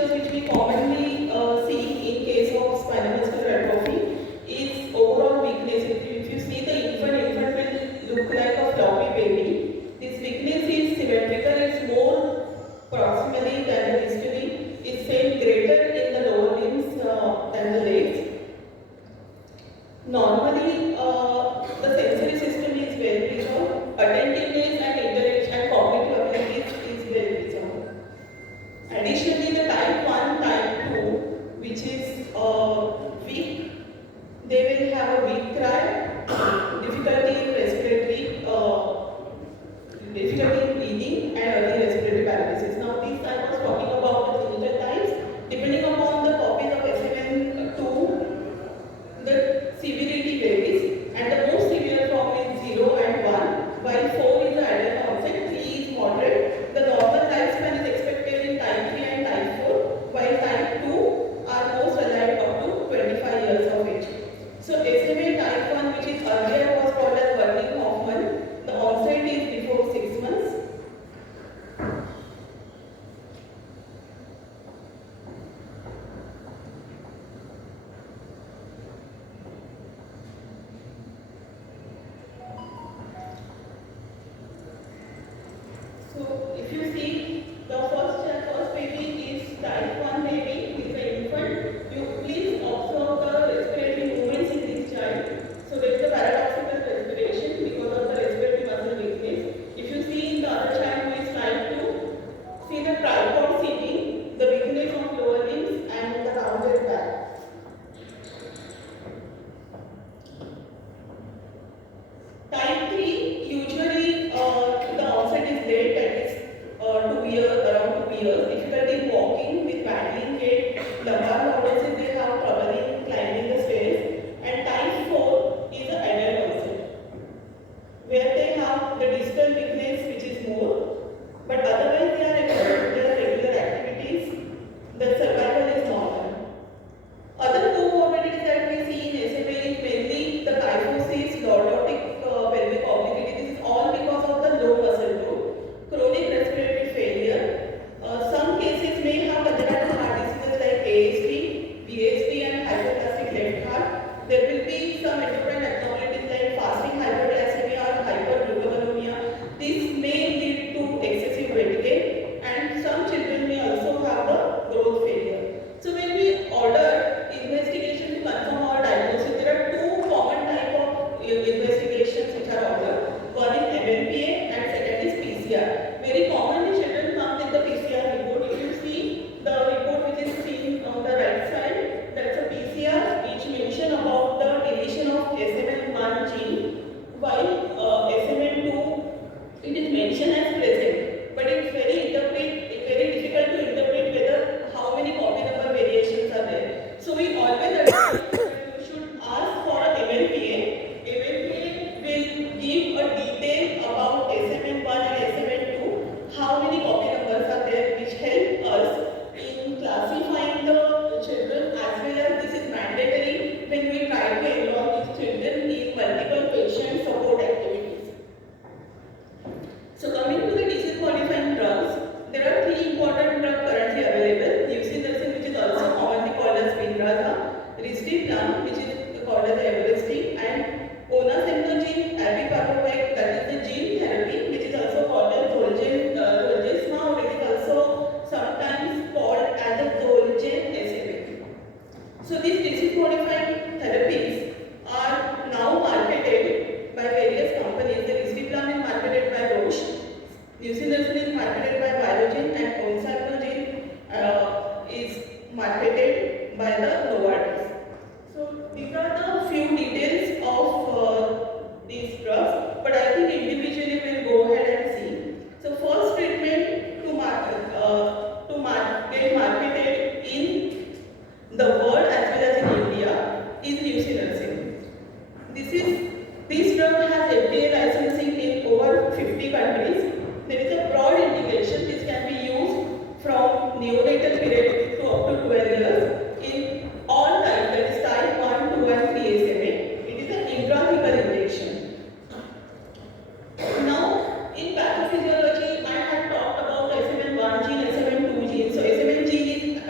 features which we commonly see in case of spinal muscular atrophy is overall weakness. If you see the infant will look like a floppy baby. This weakness is symmetrical, it's more proximally than the distally. It's same greater in the lower limbs than the legs. Normally, the sensory system is well preserved. Attentiveness and interaction and cognitive abilities is well preserved. Additionally, the type 1, type 2, which is weak, they will have a weak cry, difficulty in respiratory, difficulty in breathing, and early respiratory paralysis. Now, these I was talking about the clinical types. Depending upon the copies of SMN2, the severity varies, and the most severe form is 0 and 1, while 4 is the adult onset, 3 is moderate. The normal lifespan is expected in type 3 and type 4, while type 2 are most alive up to 25 years of age. So SMA type 1, which is earlier was called as Wernicke-Hoffmann, the onset is before 6 months. So if you see the first baby is type 1 baby, is an infant. You please observe the respiratory movements in this child. So there is a paradoxical respiration because of the respiratory muscle weakness. If you see in the other child who is type 2, see the tripod sitting, the weakness of lower limbs and the rounded back. Type 3, usually the onset is late, that is 2 years, around 2 years. Difficulty in walking with waggling gait, lumbar lordosis, they have trouble in climbing the stairs. And type 4 is an adult onset, where they have the distal weakness which is more, but otherwise they are able to do their regular activities. The survival is normal. Other comorbidities that we see in SMA is mainly the kyphosis, lordotic pelvic obliquity. This is all because of the low muscle tone. Chronic respiratory failure. Some cases may have congenital heart diseases like ASD, VSD, and hypoplastic left heart. There will be some endocrine abnormalities like fasting hyperglycemia or hyperglucogonemia. This may lead to excessive weight gain, and some children may also have the growth failure. So when we order investigation to confirm our diagnosis, there are two common type of investigations which are ordered. One is Mgmpaicon and second is PCR. Very commonly children come with the PCR report. If you see the report which is seen on the right side, that's a PCR which mention about the deletion of SMN1 gene, while SMN2 it is mentioned as present, but it's very difficult to interpret whether how many copy number variations are there. So we always advise that you should ask for a Mgmpaicon. Mgmpaicon will give a detail about SMN1 and SMN2, how many copy numbers are there, which help us in classifying the children, as well as this is mandatory when we try to enroll these children in multiple patient support activities. So coming to the disease-modifying drugs, there are 3 important drugs currently available. Nusinersen, which is also commonly called as Spinraza, Risdiplam, which is called as Everesting, and onasemnogene abiparvovec, that is the gene therapy, which is also called as Zolgensma, or it is also sometimes called as a Zolgen SMA. So these disease-modifying therapies are now marketed by various companies. The Risdiplam is marketed by Roche, Nusinersen is marketed by Biogen, and onasemnogene is marketed by the Novartis. So these are the few details of these drugs, but I think individually we'll go ahead and see. So first treatment get marketed in the world as well as in India is Nusinersen. This drug has FDA licensing in over 50 countries. There is a broad indication. This can be used from neonatal period to up to 12 years in all types, that is type 1, 2, and 3 SMA. It is an intrathecal injection. Now, in pathophysiology, I had talked about SMN1 gene, SMN2 gene. So SMN gene is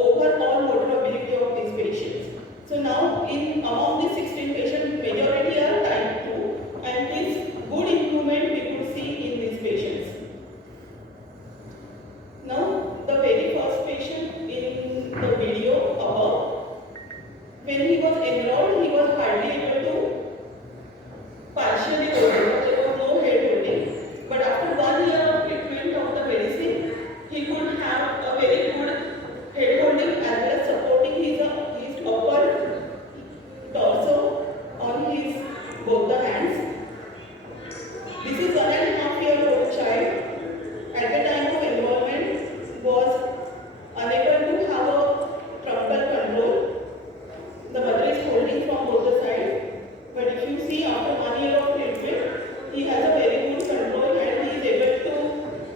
overall motor ability of these patients. So now in among these 16 patients, majority are type 2, and this good improvement we could see in these patients. Now the very first patient in the video above, when he was enrolled, he was hardly able to partially holding, there was no head holding. But after 1 year of treatment of the medicine, he could have a very good head holding as well as supporting his upper torso on his both the hands. This is 1.5-year-old child. At the time of enrollment, was unable to have a truncal control. The mother is holding from both the sides. But if you see after 1 year of treatment, he has a very good control and he is able to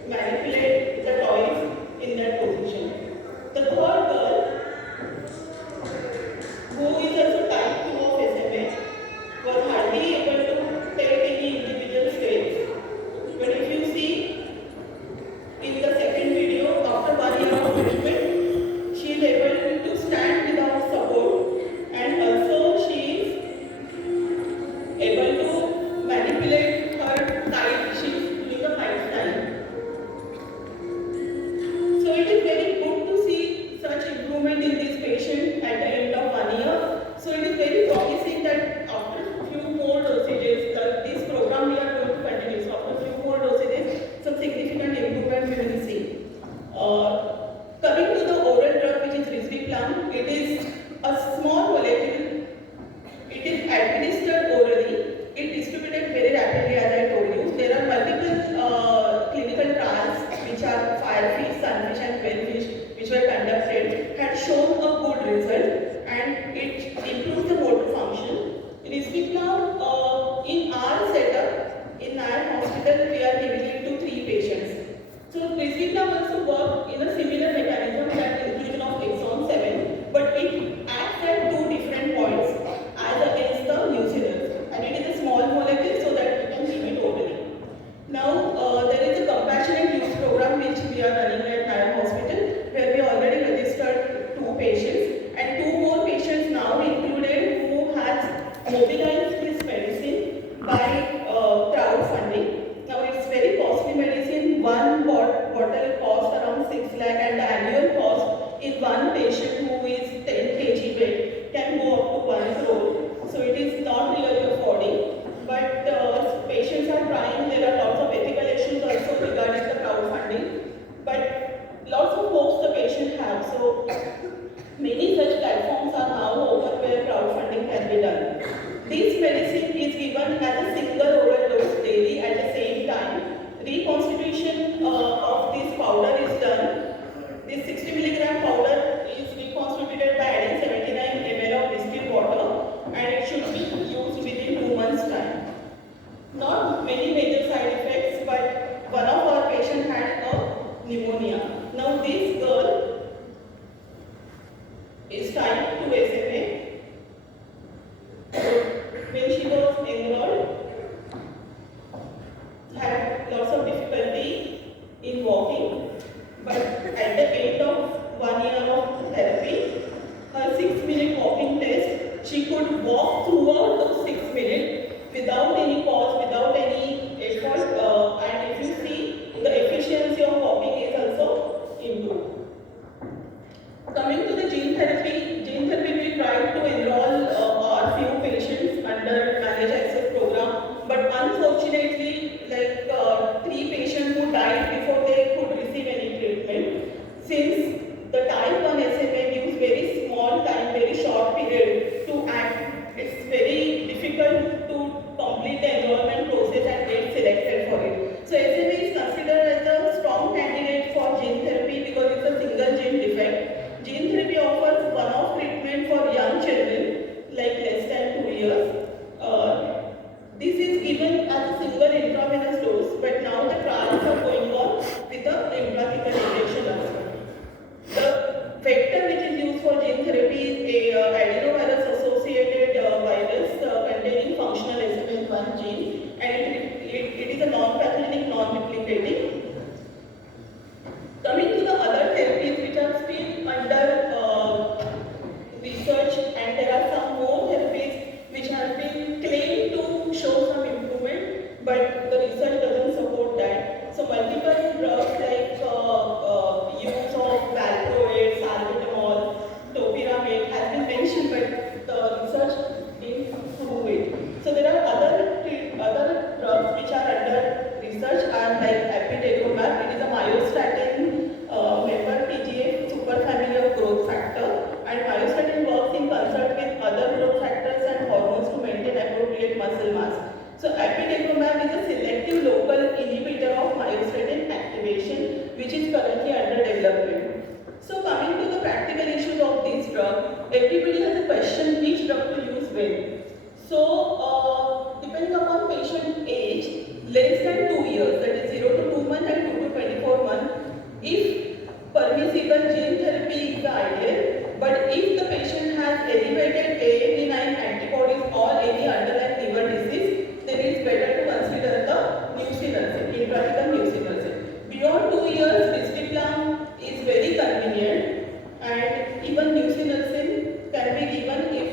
manipulate the toys in that position. The third girl, who is also type 2 of SMA, was hardly able to take any individual steps. But if you see in the second video, after 1 year of treatment, she is able to stand without support, and also she is able to manipulate her kite. She is doing a kite style. So it is very good to see such improvement in this patient at the end of 1 year. So it is very promising that after few more dosages, this program we are going to continue. So after few more dosages, some significant improvement we will see. Coming to the oral drug, which is risdiplam, it is a small molecule. It is administered orally. It distributed very rapidly, as I told you. There are multiple clinical trials which are firefish, sunfish and whalefish which were conducted, had shown a good result, and it improves the motor function. Risdiplam, in our setup, in our hospital, we are giving it to 3 patients. So risdiplam also works in a similar mechanism, that inclusion of exon 7, but it acts at 2 different points as against the mucinous, and it is a small molecule so that we can give it orally. Now there is a compassionate use program which we are running at Nair Hospital, where we already registered 2 patients, and 2 more patients now included who has mobilized this medicine by crowdfunding. Now it's very costly medicine. One bottle costs around 6 lakh, and the annual cost in one patient who is 10 kg weight can go up to 1 crore. So it is not really affording. But patients are trying. There are lots of ethical issues also regarding the crowdfunding. But lots of hopes the patient have. So many such platforms are now open where crowdfunding can be done. This medicine is given as a single oral dose daily at the same time. Reconstitution of this powder is done. This 60 mg powder is reconstituted by adding 79 ml of distilled water, and it should be used within 2 months' time. Not many major side effects, but one of our patients had a pneumonia. Now this girl is type 2 SMA. When she was enrolled, had lots of difficulty in walking, but at the end of 1 year of therapy, her 6-minute walking test, she could walk throughout those 6 minutes without any pause, without any effort, and if you see, the efficiency of walking is also improved. Coming to the gene therapy we tried to enroll our few patients under managed access program, but unfortunately, like 3 patients who died before they could receive any treatment. Since the type 1 SMA gives very small time, very short period to act, it's very difficult to complete the enrollment process and get selected for it. So SMA is considered as a strong candidate for gene therapy because it's a single gene defect. Gene therapy offers one-off treatment for young children, like less than 2 years. This is given as a single intravenous dose, but now the trials are going on with the intrathecal injection also. The vector which is used for gene therapy is a adenovirus-associated virus containing functional SMN1 gene, and it is a non-pathogenic, non-replicating. Coming to the other therapies which are still under everybody has a question which drug to use when. So, depending upon patient age, less than 2 years, that is 0 to 2 months and 2 to 24 months, if permissible gene therapy is the ideal, but if the patient has elevated AAV9 antibodies or any underlying liver disease, then it is better to consider the nusinersen, intrathecal nusinersen. Beyond 2 years, risdiplam is very convenient, and even nusinersen can be given if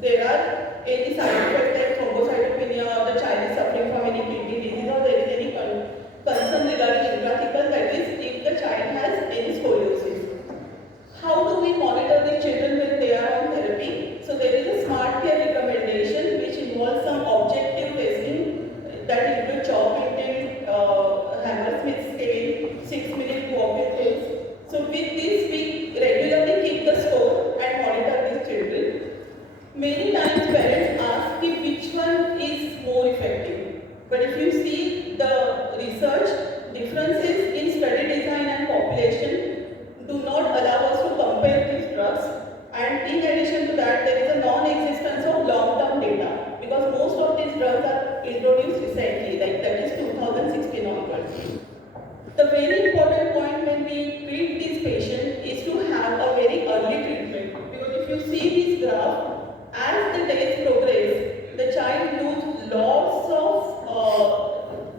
there are any side effects like thrombocytopenia or the child is suffering from any kidney disease or there is any concern regarding intrathecal, that is if the child has any scoliosis. How do we monitor the children when they are on therapy? So there is a smart care recommendation which involves some objective testing that include chalk intent, Hammersmith scale, 6-minute walk with pace. So with this we regularly keep the score and monitor these children. Many times parents ask if which one is more effective. But if you see the research, differences in study design and population do not allow us to compare these drugs. And in addition to that, there is a non-existence of long-term data because most of these drugs are introduced recently, like that is 2016 onwards. The very important point when we treat this patient is to have a very early treatment because if you see this graph, as the days progress, the child loses lots of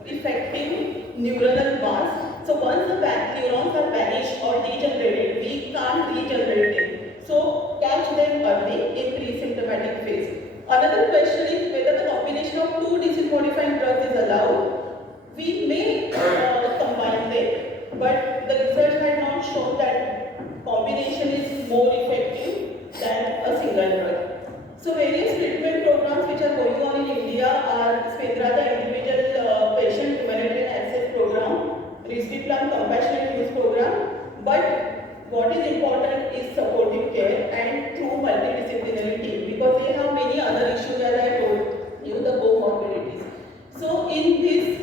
effective neuronal mass. So once the neurons are vanished or degenerated, we can't regenerate them. So catch them early in pre-symptomatic phase. Another question is whether the combination of two disease-modifying drugs is allowed. We may combine them, but the research had not shown that combination is more effective than a single drug. So various treatment programs which are going on in India are SPINRA, the Individual Patient Humanitarian Access Program, risdiplam Compassionate Use Program, but what is important is supportive care and through multidisciplinary team because they have many other issues as I told you, the comorbidities. So in this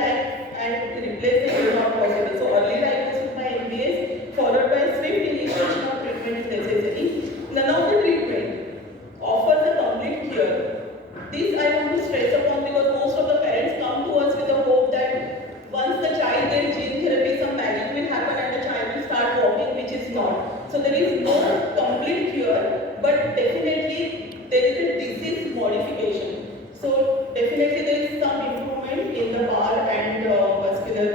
back and replace them is not possible. So early diagnosis by MBS followed by swift initiation of treatment is necessary. None of the treatment offers a complete cure. This I want to stress upon because most of the parents come to us with the hope that once the child gets gene therapy, some magic will happen and the child will start walking, which is not. So there is no complete cure, but definitely there is a disease modification. So definitely there is some improvement in the bar and muscular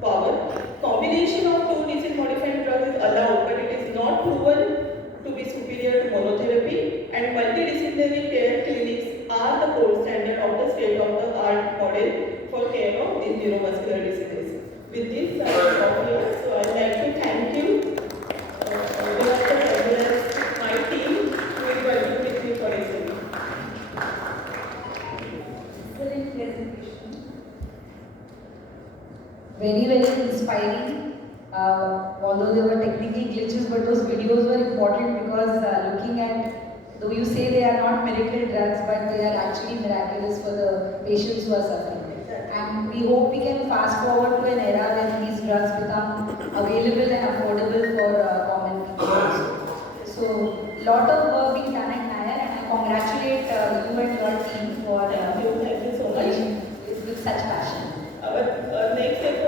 power. Combination of two disease modifying drugs is allowed, but it is not proven to be superior to monotherapy, and multidisciplinary care clinics are the gold standard of the state-of-the-art model for care of these neuromuscular diseases. With this, I will stop here. So I would like to thank you, director as well as my team who is working with me for this. Excellent presentation. Very, very inspiring. Although there were technical glitches, but those videos were important because looking at, though you say they are not miracle drugs, but they are actually miraculous for the patients who are suffering. And we hope we can fast forward to an era when these drugs become available and affordable for common people. So, lot of work being done at Nair, and I congratulate you and your team for Thank you so much. with such passion. Our next effort